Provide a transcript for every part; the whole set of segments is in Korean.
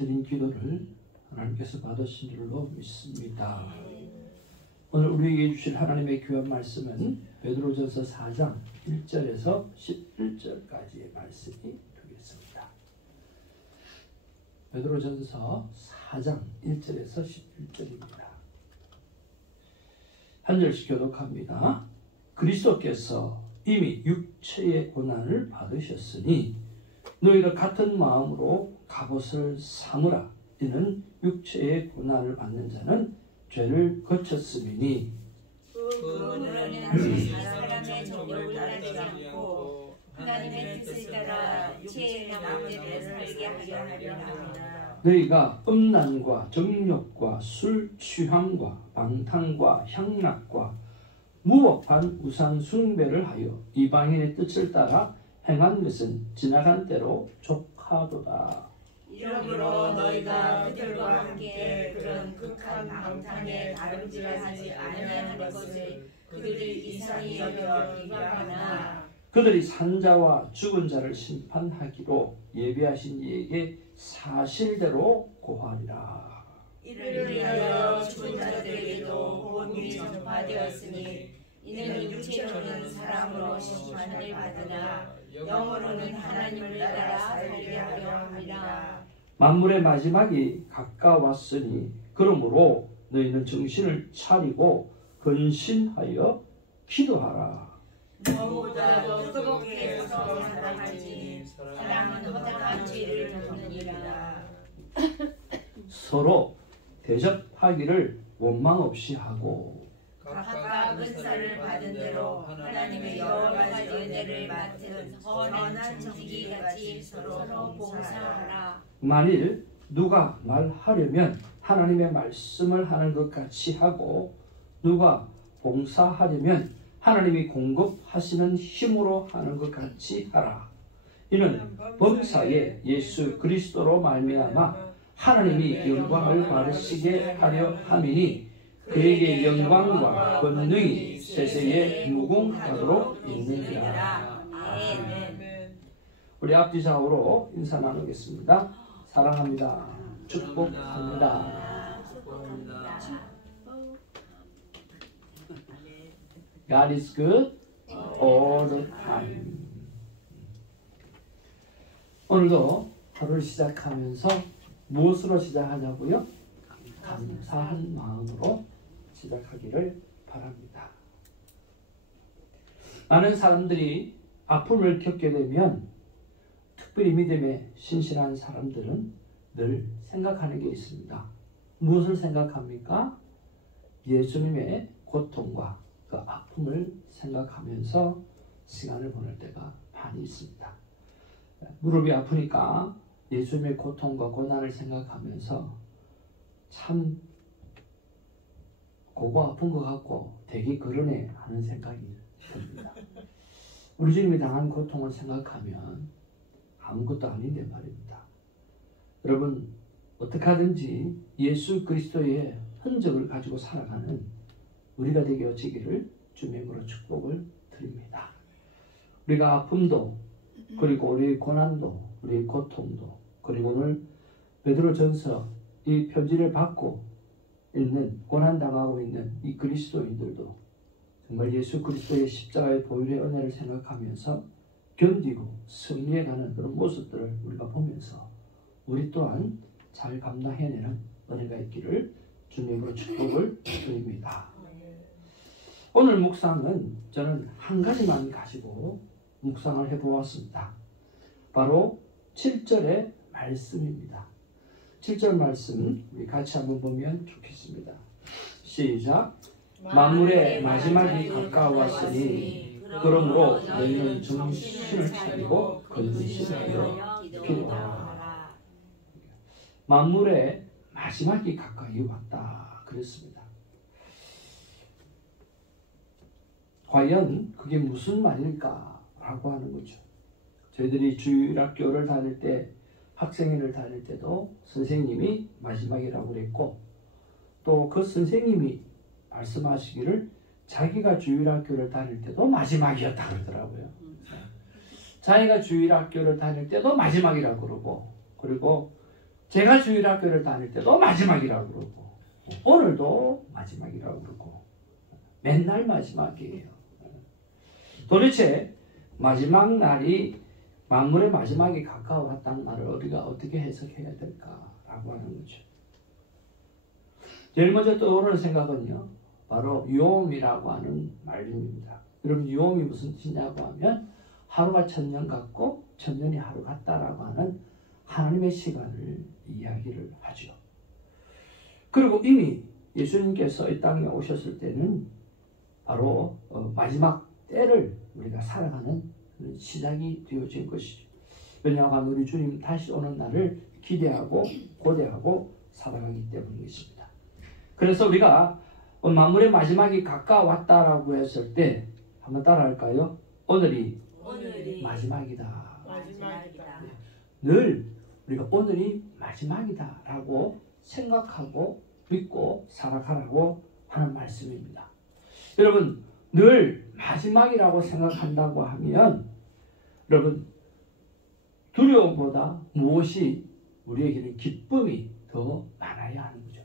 드린 기도를 하나님께서 받으신 줄로 믿습니다. 오늘 우리에게 주실 하나님의 귀한 말씀은 베드로전서 4장 1절에서 11절까지의 말씀이 되겠습니다. 베드로전서 4장 1절에서 11절입니다. 한 절씩 교독합니다. 그리스도께서 이미 육체의 고난을 받으셨으니 너희도 같은 마음으로 갑옷을 삼으라. 이는 육체의 고난을 받는 자는 죄를 거쳤음이니 그는 사람의 정욕을 따르지 않고 하나님의 뜻을 따라 육체의 나머지를 살게 하려 합니다. 너희가 음란과 정욕과 술 취함과 방탕과 향락과 무법한 우상 숭배를 하여 이방인의 뜻을 따라 행한 것은 지나간 때로 족하도다. 이러므로 너희가 그들과 함께 그런 극한 방탕에 다름질하지 아니하는 것을 그들이 이상히 여겨 비방하나 그들이 산자와 죽은 자를 심판하기로 예비하신 이에게 사실대로 고하리라. 이를 위하여 죽은 자들에게도 복음이 전파되었으니 이는 육체로는 사람으로 심판을 받으나 영으로는 하나님을 따라 살게 하려 함이라. 만물의 마지막이 가까웠으니 그러므로 너희는 정신을 차리고 근신하여 기도하라. 무엇보다도 뜨겁게 서로 사랑할지 사랑은 허다한 죄를 덮느니라. 서로 대접하기를 원망 없이 하고 각각 은사를 받은 대로 하나님의 여러 가지 은혜를 맡은 선한 정직이같이 서로 봉사하라. 만일 누가 말하려면 하나님의 말씀을 하는 것 같이 하고 누가 봉사하려면 하나님이 공급하시는 힘으로 하는 것 같이 하라. 이는 범사에 예수 그리스도로 말미암아 하나님이 영광을 받으시게 하려 함이니 그에게 영광과 권능이 세세에 무궁하도록 있느니라. 아멘. 우리 앞뒤 좌우로 인사 나누겠습니다. 사랑합니다. 축복합니다. God is good all the time. 오늘도 하루를 시작하면서 무엇으로 시작하냐고요? 감사한 마음으로 시작하기를 바랍니다. 많은 사람들이 아픔을 겪게 되면 특별히 믿음에 신실한 사람들은 늘 생각하는 게 있습니다. 무엇을 생각합니까? 예수님의 고통과 그 아픔을 생각하면서 시간을 보낼 때가 많이 있습니다. 무릎이 아프니까 예수님의 고통과 고난을 생각하면서 참 고고 아픈 것 같고 되게 그러네 하는 생각이 듭니다. 우리 주님이 당한 고통을 생각하면 아무것도 아닌데 말입니다. 여러분 어떻게 하든지 예수 그리스도의 흔적을 가지고 살아가는 우리가 되게 하시기를 주님으로 축복을 드립니다. 우리가 아픔도 그리고 우리 고난도 우리 고통도 그리고 오늘 베드로전서 이 편지를 받고 있는 고난당하고 있는 이 그리스도인들도 정말 예수 그리스도의 십자가의 보혈의 은혜를 생각하면서 견디고 승리해가는 그런 모습들을 우리가 보면서 우리 또한 잘 감당해내는 은혜가 있기를 주님으로 축복을 드립니다. 오늘 묵상은 저는 한 가지만 가지고 묵상을 해보았습니다. 바로 7절의 말씀입니다. 7절 말씀 우리 같이 한번 보면 좋겠습니다. 시작. 만물의 마지막이 가까웠으니 그러므로 너희는 정신을 차리고 근신하여 기도하라. 만물의 마지막이 가까이 왔다 그랬습니다. 과연 그게 무슨 말일까라고 하는 거죠. 저희들이 주일학교를 다닐 때 학생회를 다닐 때도 선생님이 마지막이라고 그랬고 또 그 선생님이 말씀하시기를 자기가 주일학교를 다닐 때도 마지막이었다고 그러더라고요. 자기가 주일학교를 다닐 때도 마지막이라고 그러고 그리고 제가 주일학교를 다닐 때도 마지막이라고 그러고 오늘도 마지막이라고 그러고 맨날 마지막이에요. 도대체 마지막 날이 만물의 마지막이 가까워왔다는 말을 우리가 어떻게 해석해야 될까라고 하는 거죠. 제일 먼저 떠오르는 생각은요, 바로 유옴이라고 하는 말입니다. 여러분, 유옴이 무슨 뜻이냐고 하면 하루가 천년 같고 천년이 하루 같다라고 하는 하나님의 시간을 이야기를 하죠. 그리고 이미 예수님께서 이 땅에 오셨을 때는 바로 마지막 때를 우리가 살아가는 시작이 되어진 것이죠. 왜냐하면 우리 주님 다시 오는 날을 기대하고 고대하고 살아가기 때문이겠습니다. 그래서 우리가 만물의 마지막이 가까웠다라고 했을 때 한번 따라할까요? 오늘이 마지막이다. 늘 우리가 오늘이 마지막이다라고 생각하고 믿고 살아가라고 하는 말씀입니다. 여러분, 늘 마지막이라고 생각한다고 하면 여러분, 두려움보다 무엇이 우리에게는 기쁨이 더 많아야 하는 거죠.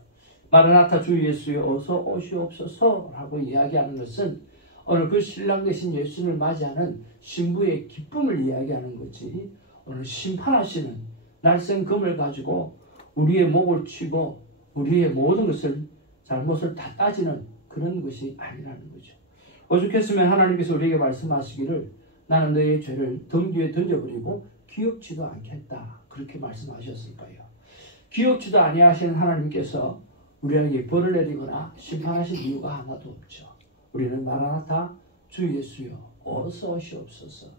마라나타 주 예수여 어서 오시옵소서라고 이야기하는 것은 오늘 그 신랑 되신 예수님을 맞이하는 신부의 기쁨을 이야기하는 거지, 오늘 심판하시는 날쌘 금을 가지고 우리의 목을 치고 우리의 모든 것을 잘못을 다 따지는 그런 것이 아니라는 거죠. 오죽했으면 하나님께서 우리에게 말씀하시기를 나는 너의 죄를 등 뒤에 던져버리고 기억지도 않겠다, 그렇게 말씀하셨을까요? 기억지도 아니하시는 하나님께서 우리에게 벌을 내리거나 심판하실 이유가 하나도 없죠. 우리는 마라나타 주 예수여 어서 오시옵소서,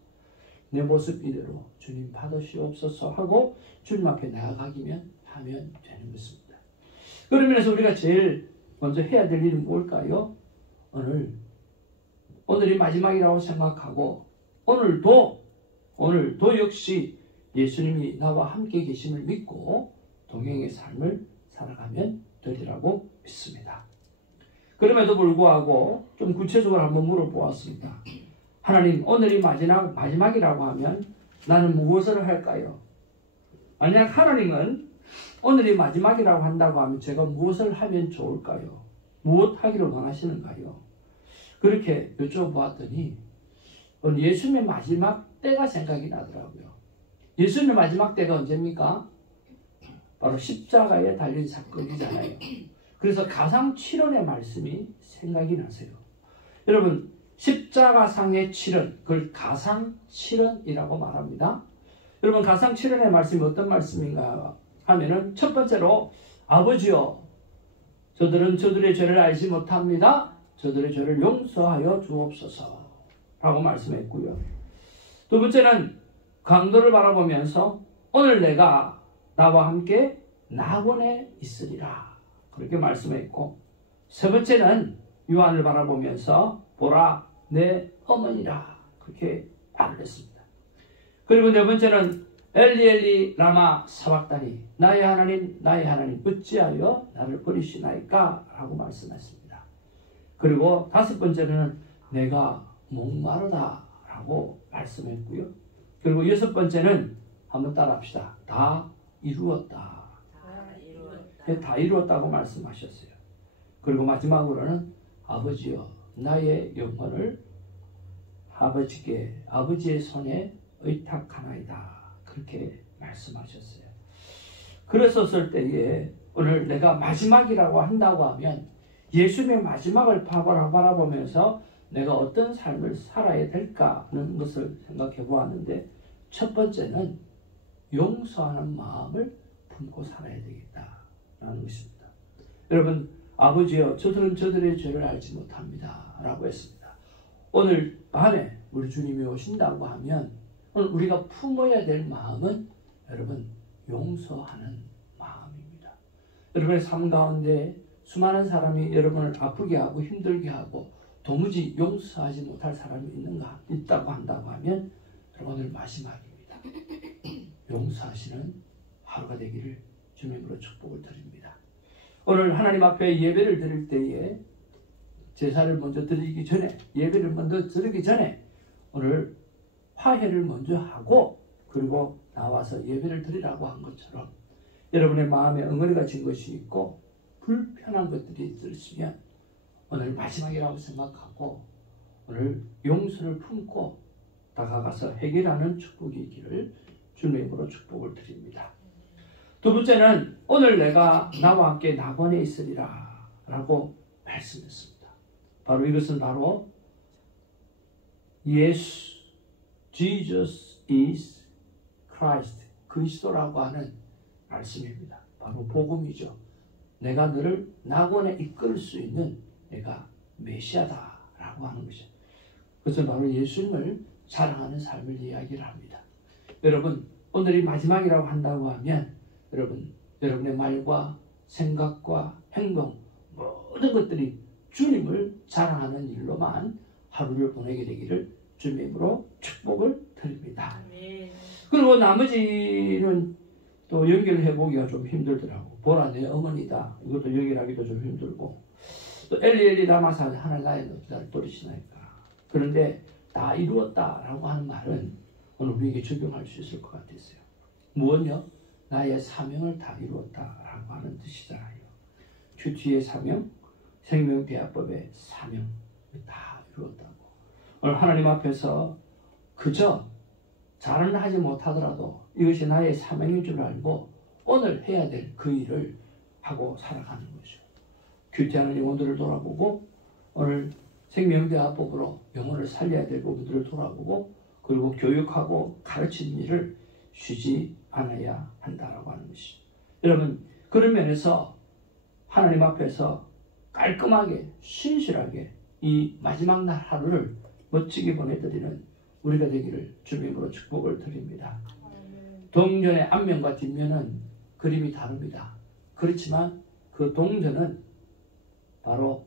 내 모습 이대로 주님 받으시옵소서 하고 주님 앞에 나아가기만 하면 되는 것입니다. 그러면서 우리가 제일 먼저 해야 될 일은 뭘까요? 오늘이 마지막이라고 생각하고 오늘도 역시 예수님이 나와 함께 계심을 믿고 동행의 삶을 살아가면 되리라고 믿습니다. 그럼에도 불구하고 좀 구체적으로 한번 물어보았습니다. 하나님, 오늘이 마지막이라고 하면 나는 무엇을 할까요? 만약 하나님은 오늘이 마지막이라고 한다고 하면 제가 무엇을 하면 좋을까요? 무엇 하기를 원하시는가요? 그렇게 여쭤보았더니 예수님의 마지막 때가 생각이 나더라고요. 예수님의 마지막 때가 언제입니까? 바로 십자가에 달린 사건이잖아요. 그래서 가상칠언의 말씀이 생각이 나세요. 여러분, 십자가상의 칠언, 그걸 가상칠언이라고 말합니다. 여러분, 가상칠언의 말씀이 어떤 말씀인가 하면은 첫 번째로 아버지여 저들은 저들의 죄를 알지 못합니다. 저들의 죄를 용서하여 주옵소서 라고 말씀했고요. 두 번째는 강도를 바라보면서 오늘 내가 나와 함께 낙원에 있으리라 그렇게 말씀했고, 세 번째는 요한을 바라보면서 보라 내 어머니라 그렇게 말을 했습니다. 그리고 네 번째는 엘리 엘리 라마 사박다니 나의 하나님 어찌하여 나를 버리시나이까 라고 말씀했습니다. 그리고 다섯 번째는 내가 목마르다 라고 말씀했고요. 그리고 여섯 번째는 한번 따라합시다. 다 이루었다. 다 이루었다고 말씀하셨어요. 그리고 마지막으로는 아버지여 나의 영혼을 아버지의 손에 의탁하나이다 그렇게 말씀하셨어요. 그랬었을 때에 오늘 내가 마지막이라고 한다고 하면 예수님의 마지막을 바라보면서 내가 어떤 삶을 살아야 될까 하는 것을 생각해 보았는데, 첫 번째는 용서하는 마음을 품고 살아야 되겠다라는 것입니다. 여러분, 아버지여 저들은 저들의 죄를 알지 못합니다 라고 했습니다. 오늘 밤에 우리 주님이 오신다고 하면 오늘 우리가 품어야 될 마음은 여러분 용서하는 마음입니다. 여러분의 삶 가운데 수많은 사람이 여러분을 아프게 하고 힘들게 하고 도무지 용서하지 못할 사람이 있다고 한다고 하면 여러분 오늘 마지막입니다. 용서하시는 하루가 되기를 주님으로 축복을 드립니다. 오늘 하나님 앞에 예배를 드릴 때에 제사를 먼저 드리기 전에, 예배를 먼저 드리기 전에 오늘 화해를 먼저 하고 그리고 나와서 예배를 드리라고 한 것처럼 여러분의 마음에 엉거리가 진 것이 있고 불편한 것들이 있으시면 오늘 마지막이라고 생각하고 오늘 용서를 품고 다가가서 해결하는 축복이 있기를 주님의 이름으로 축복을 드립니다. 두 번째는 오늘 내가 나와 함께 낙원에 있으리라 라고 말씀했습니다. 바로 이것은 바로 예수, Jesus is Christ, 그리스도라고 하는 말씀입니다. 바로 복음이죠. 내가 너를 낙원에 이끌 수 있는 내가 메시아다라고 하는 것이죠. 그것은 바로 예수님을 자랑하는 삶을 이야기를 합니다. 여러분, 오늘이 마지막이라고 한다고 하면 여러분의 말과 생각과 행동 모든 것들이 주님을 자랑하는 일로만 하루를 보내게 되기를 주님의 이름으로 축복을 드립니다. 그리고 나머지는 또 연결해 보기가 좀 힘들더라고. 보라 내 어머니다. 이것도 연결하기도 좀 힘들고. 또 엘리 라마사 하늘 나의 너희를 버리시나이까. 그런데 다 이루었다라고 하는 말은 오늘 우리에게 적용할 수 있을 것 같았어요. 무엇요? 나의 사명을 다 이루었다라고 하는 뜻이잖아요. 큐티의 사명, 생명대화법의 사명 다 이루었다고. 오늘 하나님 앞에서 그저 잘은 하지 못하더라도 이것이 나의 사명인 줄 알고 오늘 해야 될 그 일을 하고 살아가는 거죠. 큐티하는 영혼들을 돌아보고 오늘 생명대화법으로 영혼을 살려야 될 부분들을 돌아보고 그리고 교육하고 가르치는 일을 쉬지 않아야 한다라고 하는 것이죠. 여러분, 그런 면에서 하나님 앞에서 깔끔하게 신실하게 이 마지막 날 하루를 멋지게 보내드리는 우리가 되기를 주님으로 축복을 드립니다. 동전의 앞면과 뒷면은 그림이 다릅니다. 그렇지만 그 동전은 바로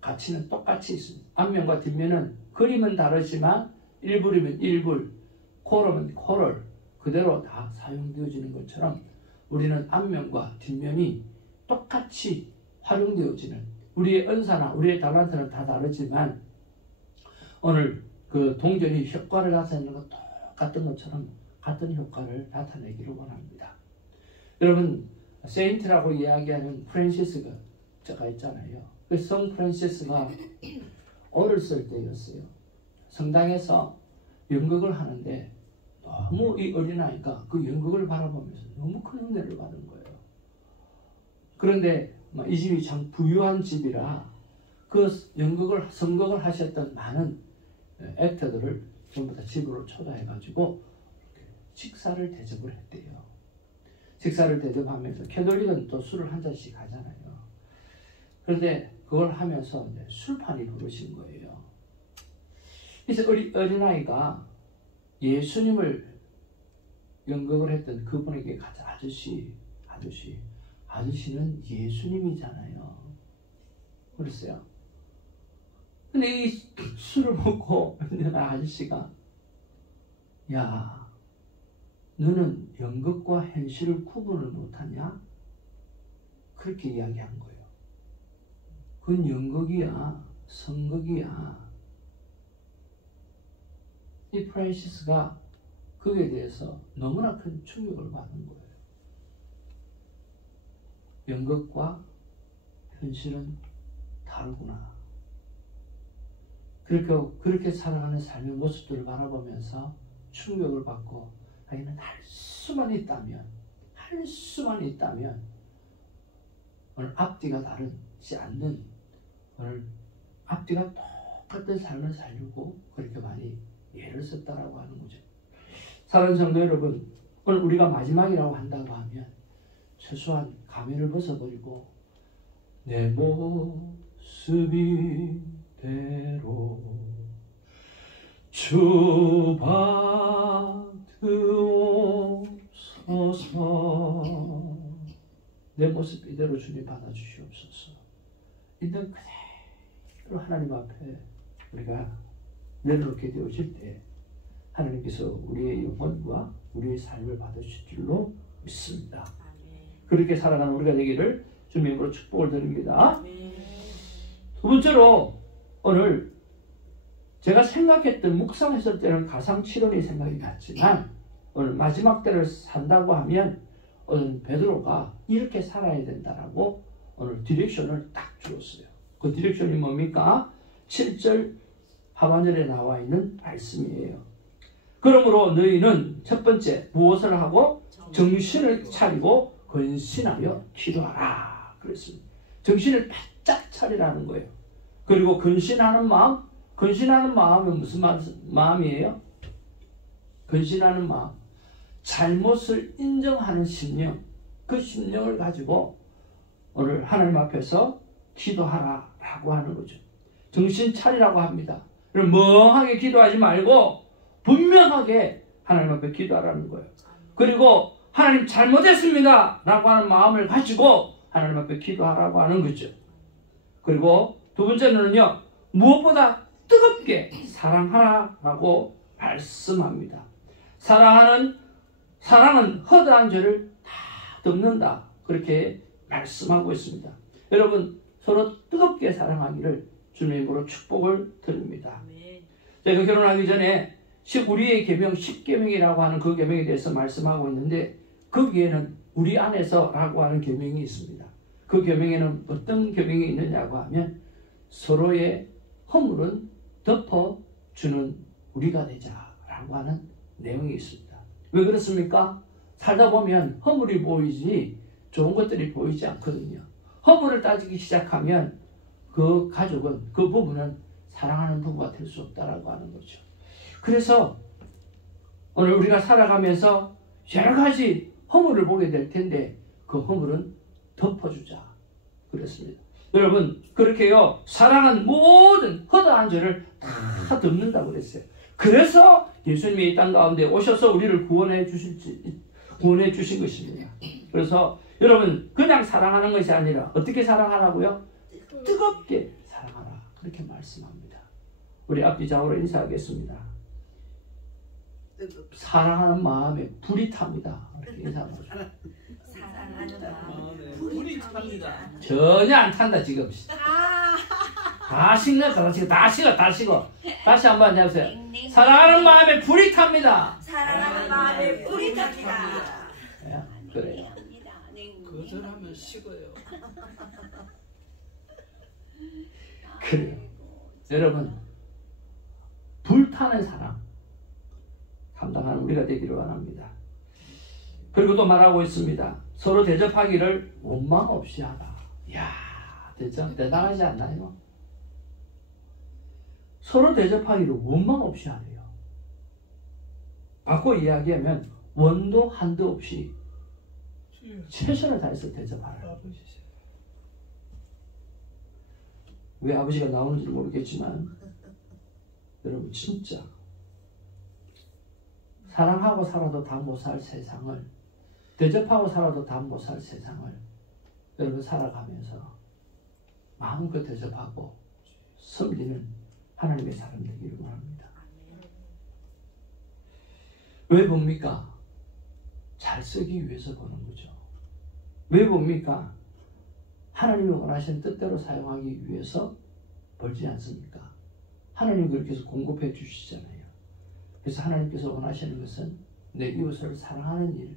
가치는 똑같이 있습니다. 앞면과 뒷면은 그림은 다르지만 일불이면 일불, 콜음은 콜을 그대로 다 사용되어지는 것처럼 우리는 앞면과 뒷면이 똑같이 활용되어지는 우리의 은사나 우리의 달란트는 다 다르지만 오늘 그 동전이 효과를 나타내는 것 똑같은 것처럼 같은 효과를 나타내기를 원합니다. 여러분, 세인트라고 이야기하는 프란시스가 있잖아요. 그 성 프란시스가 어렸을 때였어요. 성당에서 연극을 하는데 너무 이 어린아이가 그 연극을 바라보면서 너무 큰 은혜를 받은 거예요. 그런데 이 집이 참 부유한 집이라 그 선곡을 하셨던 많은 액터들을 전부 다 집으로 초대해가지고 식사를 대접을 했대요. 식사를 대접하면서 캐톨릭은 또 술을 한 잔씩 하잖아요. 그런데 그걸 하면서 이제 술판이 부르신 거예요. 그래서 어린아이가 예수님을 연극을 했던 그분에게 가자. 아저씨는 예수님이잖아요. 그랬어요. 근데 이 술을 먹고 있는 아저씨가 야, 너는 연극과 현실을 구분을 못하냐? 그렇게 이야기한 거예요. 그건 연극이야, 성극이야. 이 프란시스가 그에 대해서 너무나 큰 충격을 받은 거예요. 연극과 현실은 다르구나. 그렇게 살아가는 삶의 모습들을 바라보면서 충격을 받고 자기는 할 수만 있다면 오늘 앞뒤가 다르지 않는 오늘 앞뒤가 똑같은 삶을 살려고 그렇게 많이 예를 썼다라고 하는 거죠. 사랑하는 성도 여러분, 오늘 우리가 마지막이라고 한다고 하면 최소한 가면을 벗어버리고 내 모습이 대로 주 받으옵소서. 내 모습 이대로 주님 받아주시옵소서. 있는 그대로 하나님 앞에 우리가 내려놓게 되어질 때 하나님께서 우리의 영혼과 우리의 삶을 받으실 줄로 믿습니다. 그렇게 살아가는 우리가 되기를 주님의 이름으로 축복을 드립니다. 두 번째로 오늘 제가 생각했던 묵상했을 때는 가상치론이 생각이 났지만 오늘 마지막 때를 산다고 하면 베드로가 이렇게 살아야 된다라고 오늘 디렉션을 딱 주었어요. 그 디렉션이 뭡니까? 7절 하반절에 나와 있는 말씀이에요. 그러므로 너희는 첫 번째 무엇을 하고 정신을 차리고 근신하여 기도하라 그랬습니다. 정신을 바짝 차리라는 거예요. 그리고 근신하는 마음, 근신하는 마음은 무슨 마음이에요? 근신하는 마음, 잘못을 인정하는 심령, 그 심령을 가지고 오늘 하나님 앞에서 기도하라라고 하는 거죠. 정신 차리라고 합니다. 그럼 멍하게 기도하지 말고 분명하게 하나님 앞에 기도하라는 거예요. 그리고 하나님 잘못했습니다 라고 하는 마음을 가지고 하나님 앞에 기도하라고 하는 거죠. 그리고 두 번째는요, 무엇보다 뜨겁게 사랑하라라고 말씀합니다. 사랑은 허다한 죄를 다 덮는다. 그렇게 말씀하고 있습니다. 여러분, 서로 뜨겁게 사랑하기를 주님으로 축복을 드립니다. 제가 결혼하기 전에 우리의 계명 10계명이라고 하는 그 계명에 대해서 말씀하고 있는데, 거기에는 우리 안에서라고 하는 계명이 있습니다. 그 계명에는 어떤 계명이 있느냐고 하면 서로의 허물은 덮어주는 우리가 되자라고 하는 내용이 있습니다. 왜 그렇습니까? 살다 보면 허물이 보이지 좋은 것들이 보이지 않거든요. 허물을 따지기 시작하면 그 가족은, 그 부부는 사랑하는 부부가 될 수 없다라고 하는 거죠. 그래서 오늘 우리가 살아가면서 여러 가지 허물을 보게 될 텐데 그 허물은 덮어주자 그랬습니다. 여러분, 그렇게요, 사랑은 모든 허다한 죄를 다 덮는다고 그랬어요. 그래서 예수님이 이 땅 가운데 오셔서 우리를 구원해 주신 것입니다. 그래서 여러분, 그냥 사랑하는 것이 아니라 어떻게 사랑하라고요? 뜨겁게 사랑하라, 그렇게 말씀합니다. 우리 앞뒤 좌우로 인사하겠습니다. 사랑하는 마음에 불이 탑니다. 이렇게 인사하죠. 사랑하는 마음에 불이 탑니다. 전혀 안 탄다 지금. 다 식는 거, 다 식어. 다시 한번 해보세요. 사랑하는 마음에 불이 탑니다. 사랑하는 마음에 불이 탑니다. 그래요. 거절하면 식어요. 그래요. 여러분, 불타는 사랑 감당하는 우리가 되기를 원합니다. 그리고 또 말하고 있습니다. 서로 대접하기를 원망 없이 하라. 이야, 대단하지 않나요? 서로 대접하기를 원망 없이 하래요. 바꿔 이야기하면 원도 한도 없이 최선을 다해서 대접하라. 왜 아버지가 나오는지 모르겠지만 여러분, 진짜 사랑하고 살아도 다 못 살 세상을, 대접하고 살아도 다 못 살 세상을 여러분 살아가면서 마음껏 대접하고 섬기는 하나님의 사람 되기를 원합니다. 왜 봅니까? 잘 쓰기 위해서 보는 거죠. 왜 봅니까? 하나님이 원하시는 뜻대로 사용하기 위해서 벌지 않습니까? 하나님이 그렇게 해서 공급해 주시잖아요. 그래서 하나님께서 원하시는 것은 내 이웃을 사랑하는 일,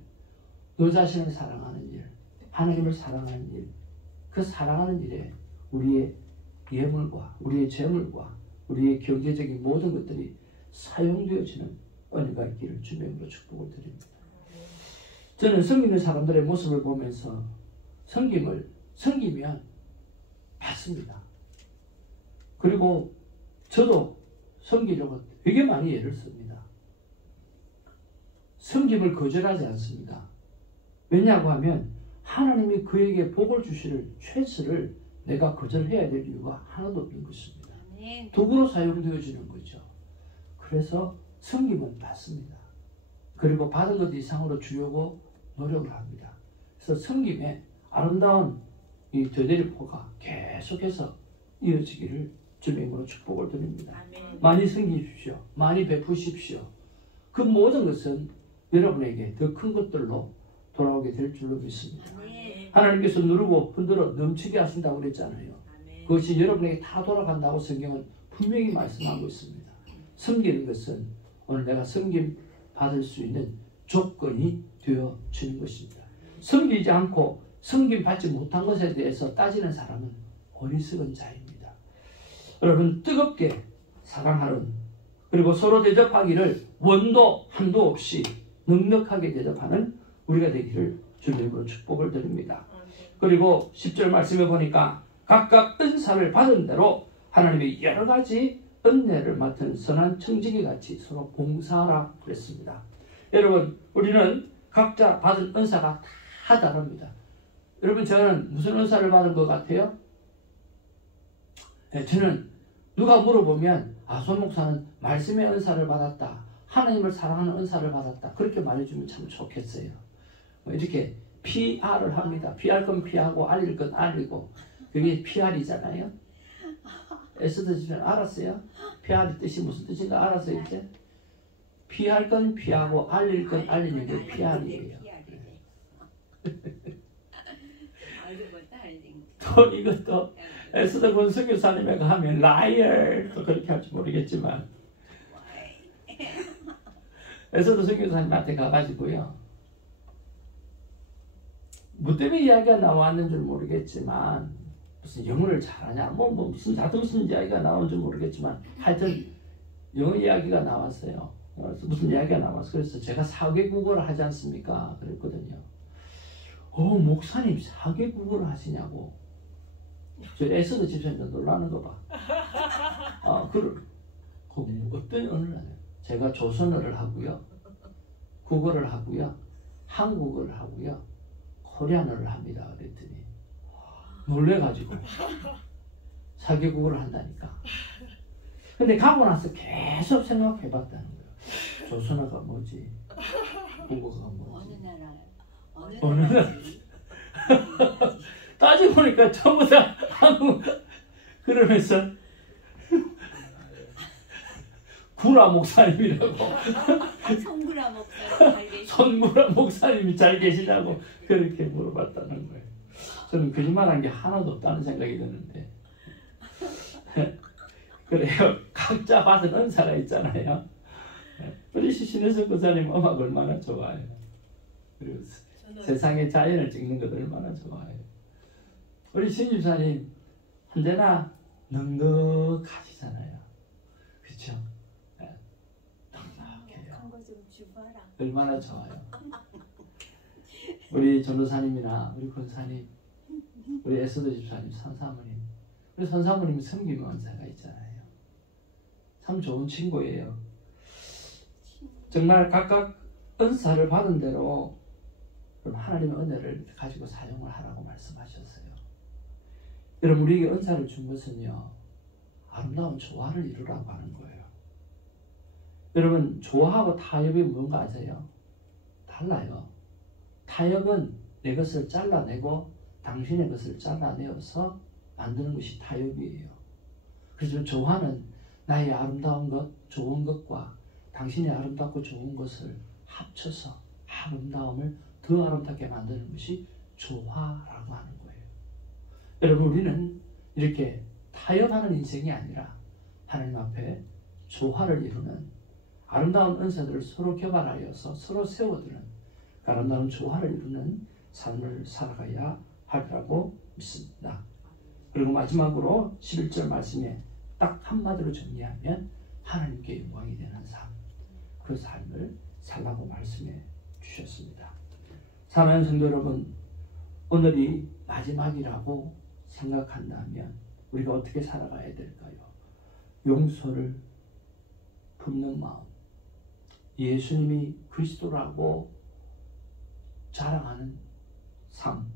너 자신을 사랑하는 일, 하나님을 사랑하는 일, 그 사랑하는 일에 우리의 예물과 우리의 재물과 우리의 경제적인 모든 것들이 사용되어지는 은혜가 있기를 주님으로 축복을 드립니다. 저는 섬기는 사람들의 모습을 보면서 섬기면 받습니다. 그리고 저도 섬기려고 되게 많이 애를 씁니다. 섬김을 거절하지 않습니다. 왜냐고 하면 하나님이 그에게 복을 주실 찬스를 내가 거절해야 될 이유가 하나도 없는 것입니다. 도구로 사용되어지는 거죠. 그래서 섬김은 받습니다. 그리고 받은 것 이상으로 주려고 노력을 합니다. 그래서 섬김의 아름다운 이 되대리포가 계속해서 이어지기를 주님으로 축복을 드립니다. 많이 섬기십시오. 많이 베푸십시오. 그 모든 것은 여러분에게 더 큰 것들로 돌아오게 될 줄로 믿습니다. 하나님께서 누르고 흔들어 넘치게 하신다고 그랬잖아요. 그것이 여러분에게 다 돌아간다고 성경은 분명히 말씀하고 있습니다. 섬기는 것은 오늘 내가 섬김 받을 수 있는 조건이 되어지는 것입니다. 섬기지 않고 섬김 받지 못한 것에 대해서 따지는 사람은 어리석은 자입니다. 여러분, 뜨겁게 사랑하는, 그리고 서로 대접하기를 원도 한도 없이 넉넉하게 대접하는 우리가 되기를 주님으로 축복을 드립니다. 그리고 10절 말씀에 보니까 각각 은사를 받은 대로 하나님이 여러 가지 은혜를 맡은 선한 청지기 같이 서로 봉사하라 그랬습니다. 여러분, 우리는 각자 받은 은사가 다 다릅니다. 여러분, 저는 무슨 은사를 받은 것 같아요? 네, 저는 누가 물어보면 손 목사는 말씀의 은사를 받았다, 하나님을 사랑하는 은사를 받았다, 그렇게 말해주면 참 좋겠어요. 이렇게 PR을 합니다. 피할 건 피하고 알릴 건 알리고, 그게 PR이잖아요. 에스더 집사님 알았어요? PR의 뜻이 무슨 뜻인가 알았어요 이제? 피할 건 피하고 알릴 건 알리는 게 PR이에요. 또 이것도 에스더 군 선교사님에게 하면 라이어, 또 그렇게 할지 모르겠지만 에스더 선교사님한테 가가지고요, 뭐 때문에 이야기가 나왔는 줄 모르겠지만, 무슨 영어를 잘하냐, 뭐 무슨 자동순 이야기가 나온 줄 모르겠지만, 하여튼 영어 이야기가 나왔어요. 무슨 이야기가 나왔어. 그래서 제가 4개국어를 하지 않습니까? 그랬거든요. 목사님 4개국어를 하시냐고. 저 에스더 집사님도 놀라는 거 봐. 어떤 언어를 하냐. 제가 조선어를 하고요, 국어를 하고요, 한국어를 하고요, 코리안어를 합니다. 그랬더니 놀래가지고 4개국어를 한다니까. 근데 가고 나서 계속 생각해봤다는 거예요. 조선어가 뭐지? 국어가 뭐지? 어느 나라? 따지고 보니까 전부 다 한국. 그러면서 구라 목사님이라고. 손구라 목사님이 잘 계시냐고 그렇게 물어봤다는 거예요. 저는 거짓말한 게 하나도 없다는 생각이 드는데. 그래요. 각자 받은 은사가 있잖아요. 우리 신혜석 교사님 음악 얼마나 좋아해요. 그리고 세상의 자연을 찍는 것 얼마나 좋아해요. 우리 신집사님 언제나 넉넉하시잖아요. 그렇죠? 넉넉해요. 얼마나 좋아요. 우리 전도사님이나 우리 권사님, 우리 에스더 집사님, 선사모님, 우리 선사모님 섬김 은사가 있잖아요. 참 좋은 친구예요. 정말 각각 은사를 받은 대로 하나님의 은혜를 가지고 사용을 하라고 말씀하셨어요. 여러분, 우리에게 은사를 준 것은요, 아름다운 조화를 이루라고 하는 거예요. 여러분, 조화하고 타협이 뭔가 아세요? 달라요. 타협은 내 것을 잘라내고 당신의 것을 잘라내어서 만드는 것이 타협이에요. 그래서 조화는 나의 아름다운 것, 좋은 것과 당신의 아름답고 좋은 것을 합쳐서 아름다움을 더 아름답게 만드는 것이 조화라고 하는 거예요. 여러분, 우리는 이렇게 타협하는 인생이 아니라 하나님 앞에 조화를 이루는 아름다운 은사들을 서로 개발하여서 서로 세워두는 아름다운 조화를 이루는 삶을 살아가야 하리라고 믿습니다. 그리고 마지막으로 11절 말씀에 딱 한마디로 정리하면 하나님께 영광이 되는 삶, 그 삶을 살라고 말씀해 주셨습니다. 사랑하는 성도 여러분, 오늘이 마지막이라고 생각한다면 우리가 어떻게 살아가야 될까요? 용서를 품는 마음, 예수님이 그리스도라고 자랑하는 삶,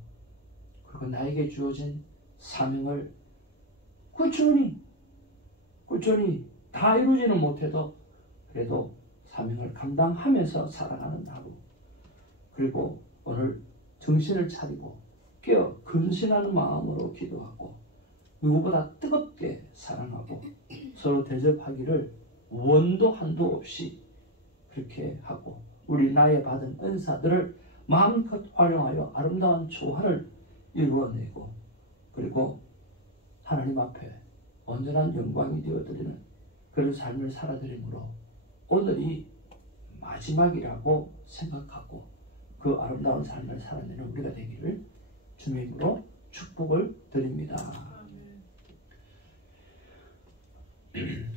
그리고 나에게 주어진 사명을 꾸준히 다 이루지는 못해도 그래도 사명을 감당하면서 살아가는 하루, 그리고 오늘 정신을 차리고 깨어 근신하는 마음으로 기도하고 누구보다 뜨겁게 사랑하고 서로 대접하기를 원도 한도 없이 그렇게 하고 우리 나의 받은 은사들을 마음껏 활용하여 아름다운 조화를 이루어내고 그리고 하나님 앞에 온전한 영광이 되어드리는 그런 삶을 살아드리므로 오늘이 마지막이라고 생각하고 그 아름다운 삶을 살아내는 우리가 되기를 주님의 이름으로 축복을 드립니다.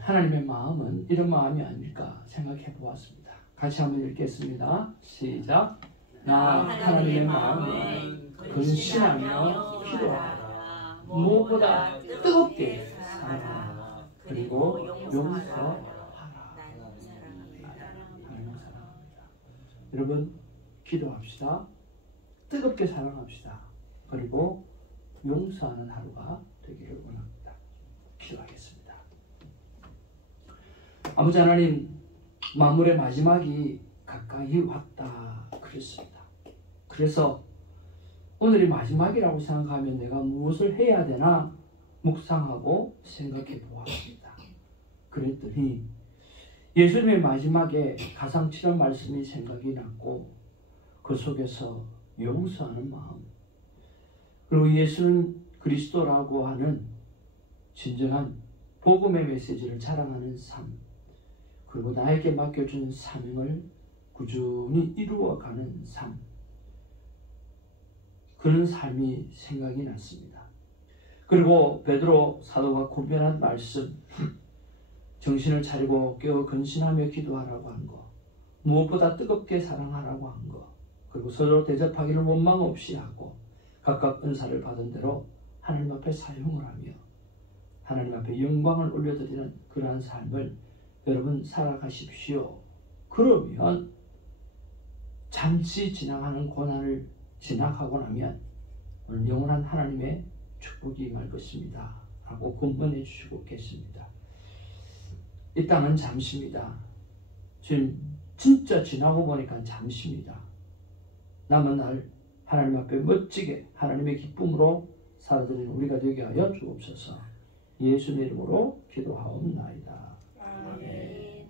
하나님의 마음은 이런 마음이 아닐까 생각해 보았습니다. 같이 한번 읽겠습니다. 시작. 나 하나님의 마음은 근신하며 기도하라. 무엇보다 뜨겁게 사랑하라. 그리고 용서하라. 하나님 사랑합니다. 여러분 기도합시다. 뜨겁게 사랑합시다. 그리고 용서하는 하루가 되기를 원합니다. 기도하겠습니다. 아버지 하나님, 만물의 마지막이 가까이 왔다 그랬습니다. 그래서 오늘이 마지막이라고 생각하면 내가 무엇을 해야 되나 묵상하고 생각해 보았습니다. 그랬더니 예수님의 마지막에 가상치한 말씀이 생각이 났고 그 속에서 용서하는 마음, 그리고 예수는 그리스도라고 하는 진정한 복음의 메시지를 자랑하는 삶, 그리고 나에게 맡겨준 사명을 꾸준히 이루어가는 삶, 그런 삶이 생각이 났습니다. 그리고 베드로 사도가 권면한 말씀, 정신을 차리고 깨어 근신하며 기도하라고 한 것, 무엇보다 뜨겁게 사랑하라고 한 것, 그리고 서로 대접하기를 원망 없이 하고 각각 은사를 받은 대로 하나님 앞에 사용을 하며 하나님 앞에 영광을 올려드리는 그러한 삶을 여러분 살아가십시오. 그러면 잠시 지나가는 고난을 지나가고 나면 오늘 영원한 하나님의 축복이 임할 것입니다 라고 권면해 주시고 계십니다. 이 땅은 잠시입니다. 지금 진짜 지나고 보니까 잠시입니다. 남은 날 하나님 앞에 멋지게 하나님의 기쁨으로 살아드리는 우리가 되게 하여 주옵소서. 예수의 이름으로 기도하옵나이다. 아멘.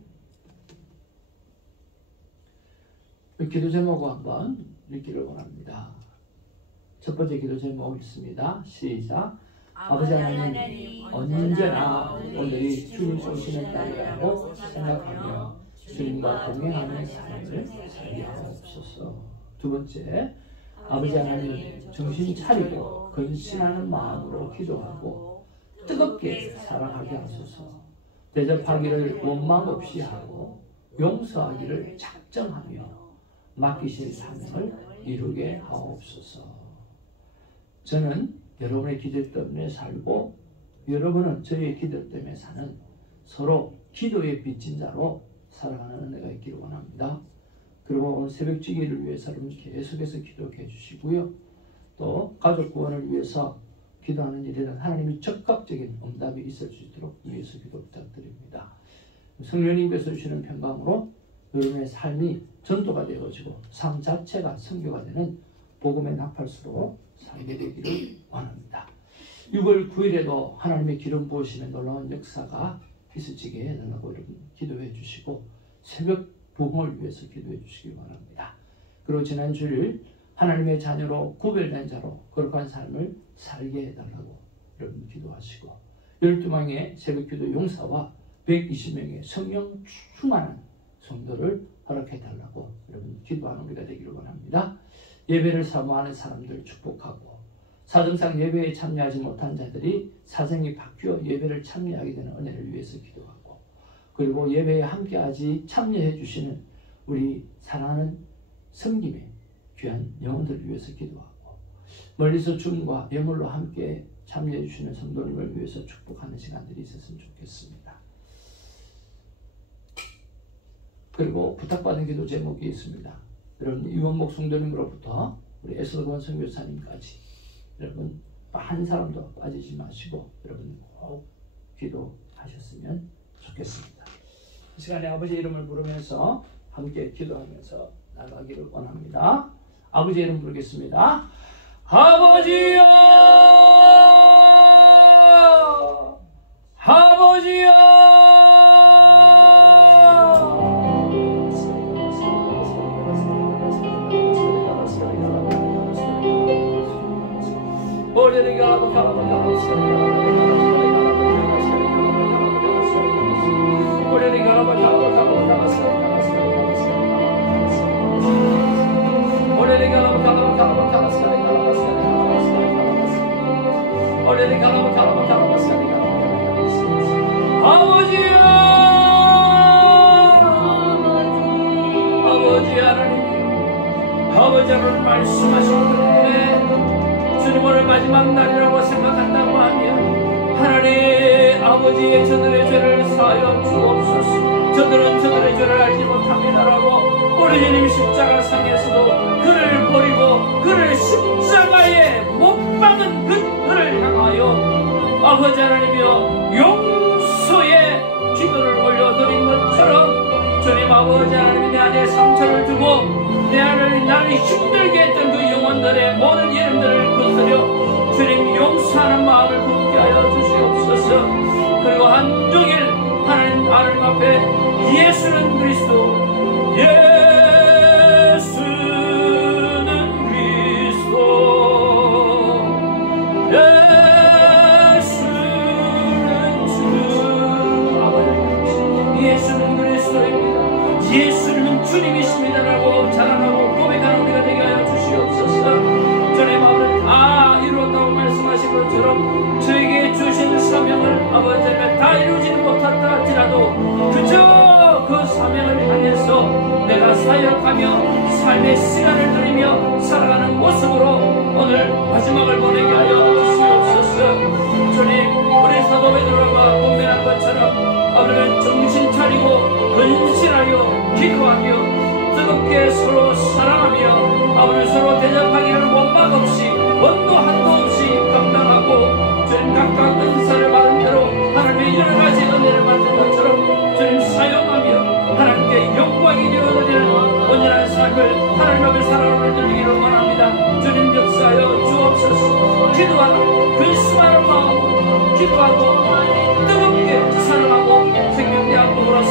기도 제목을 한번 읽기를 원합니다. 첫 번째 기도 제목 읽습니다. 시작. 아버지 하나님, 언제나 오늘이 주님 오시는 날이라고 생각하며 주님과 동행하는 삶을 살게 하옵소서. 두 번째, 아버지 하나님, 정신 차리고 근신하는 마음으로 기도하고 뜨겁게 사랑하게 하소서. 대접하기를 원망 없이 하고 용서하기를 작정하며 맡기신 삶을 이루게 하옵소서. 저는 여러분의 기도 때문에 살고 여러분은 저의 기도 때문에 사는 서로 기도의 빚진 자로 살아가는 은혜가 있기를 원합니다. 그리고 오늘 새벽 지기를 위해서 여러분 계속해서 기도해 주시고요. 또 가족 구원을 위해서 기도하는 일에는 하나님이 적극적인 응답이 있을 수 있도록 위해서 기도 부탁드립니다. 성령님께서 주시는 평강으로 여러분의 삶이 전도가 되어지고 삶 자체가 선교가 되는 복음의 나팔수로 살게 되기를 원합니다. 6월 9일에도 하나님의 기름 부으시는 놀라운 역사가 있어지게 해달라고 여러분 기도해 주시고 새벽 부흥을 위해서 기도해 주시기 바랍니다. 그리고 지난 주일 하나님의 자녀로 구별된 자로 거룩한 삶을 살게 해달라고 여러분 기도하시고 12명의 새벽기도 용사와 120명의 성령 충만한 성도를 허락해달라고 여러분 기도하는 우리가 되기를 원합니다. 예배를 사모하는 사람들 축복하고 사정상 예배에 참여하지 못한 자들이 사정이 바뀌어 예배를 참여하게 되는 은혜를 위해서 기도하고 그리고 예배에 함께하지 참여해 주시는 우리 사랑하는 성김의 귀한 영혼들을 위해서 기도하고 멀리서 줌과 예물로 함께 참여해 주시는 성도님을 위해서 축복하는 시간들이 있었으면 좋겠습니다. 그리고 부탁받은 기도 제목이 있습니다. 여러분 이원목 성도님으로부터 우리 에스더권 선교사님까지 여러분 한 사람도 빠지지 마시고 여러분 꼭 기도하셨으면 좋겠습니다. 이 시간에 아버지의 이름을 부르면서 함께 기도하면서 나가기를 원합니다. 아버지의 이름 부르겠습니다. 아버지여, 아버지여. 말씀하신 그때 주님 오늘 마지막 날이라고 생각한다고 하면 하나님 아버지의 저들의 죄를 사하여 주옵소서. 저들은 저들의 죄를 알지 못합니다라고 우리 주님 십자가 상에서도 그를 버리고 그를 십자가에 못 박은 그들을 향하여 아버지 하나님이여 용서의 기도를 올려드린 것처럼 주님 아버지 하나님 내 안에 상처를 주고 내 안에 나를 힘들게 했던 그 영혼들의 모든 이름들을 거스려 주님 용서하는 마음을 굳게 하여 주시옵소서. 그리고 한종일 하나님 앞에 예수는 그리스도 예수는 그리스도 예수는 주 아버지 예수는 그리스도입니다. 예수는 주님이십니다라고 자랑하고 고백하는 우리가 되게 하여 주시옵소서. 전의 마음을 다 이루었다고 말씀하신 것처럼 저에게 주신 사명을 아버지 다 이루지는 못했다 할지라도 그저 그 사명을 향해서 내가 사역하며 삶의 시간을 누리며 살아가는 모습으로 오늘 마지막을 보내게 하여 주시옵소서. 주님 우리 사도 베드로가 권면한 것처럼 아버지는 정신 차리고 근신하여 기도하며 뜨겁게 서로 사랑하며 아버지 서로 대접하기를 원망 없이 원도 한도 없이 감당하고 주님 각각 은사를 받은 대로 하나님의 여러 가지 은혜를 받은 것처럼 주님 사용하며 하나님께 영광이 되어드리는 온전한 삶을 하나님 앞에 살아오는 들리기를 원합니다. 주님 역사하여 주옵소서. 기도하라 근심하는 마음으로 기도하고 뜨겁게 사랑하고 생명대 한국으로